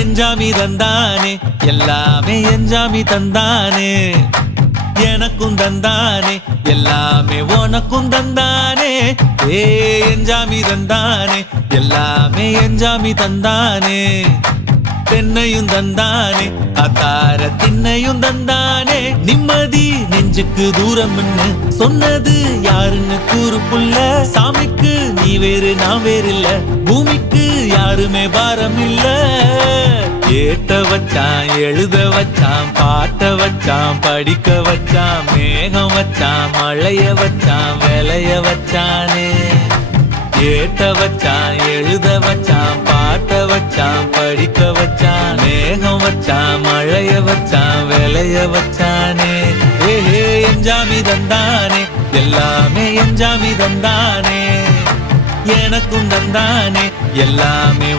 எஞ்சாமி தந்தானே எல்லாமே எஞ்சாமி தந்தானே எனக்கும் தந்தானே எல்லாமே உனக்கும் தந்தானே ஏ எஞ்சாமி தந்தானே எல்லாமே எஞ்சாமி தந்தானே தென்னையும் தந்தானே அத்தார திண்ணையும் தந்தானே நிம்மதி நெஞ்சுக்கு தூரம்னு சொன்னது யாருன்னு கூறு புள்ள சாமிக்கு நீ வேறு நான் வேறு இல்ல பூமிக்கு யாருமே பாரம் இல்ல ஏத்த வச்சான் எழுத வச்சான் பாட்ட வச்சான் படிக்க வச்சான் மேகம் வச்சான் மழைய வச்சான் விளைய வச்சானே ஏத்த வச்சான் எழுத வச்சான் பாட்ட வச்சான் படிக்க வச்சான் மேகம் வச்சான் மழைய வச்சான் விளைய வச்சானே ஏஹே எஞ்சாமி தந்தானே எல்லாமே எஞ்சாமி தந்தானே எனக்கும் தந்தானே எல்லாமே